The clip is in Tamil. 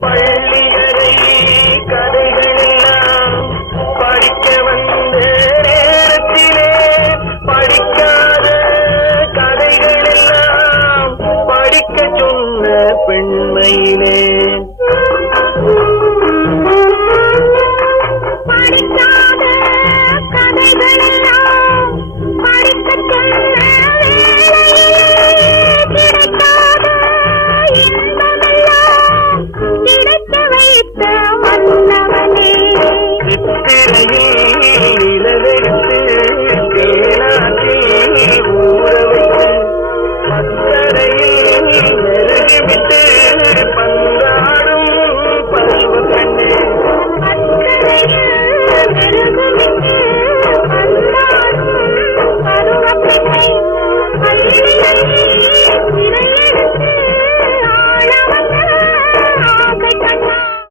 பள்ளியறை கதைகள் எல்லாம் படிக்க வந்த நேரத்திலே படிக்காத கதைகள் எல்லாம் படிக்க சொன்ன பெண்மையிலே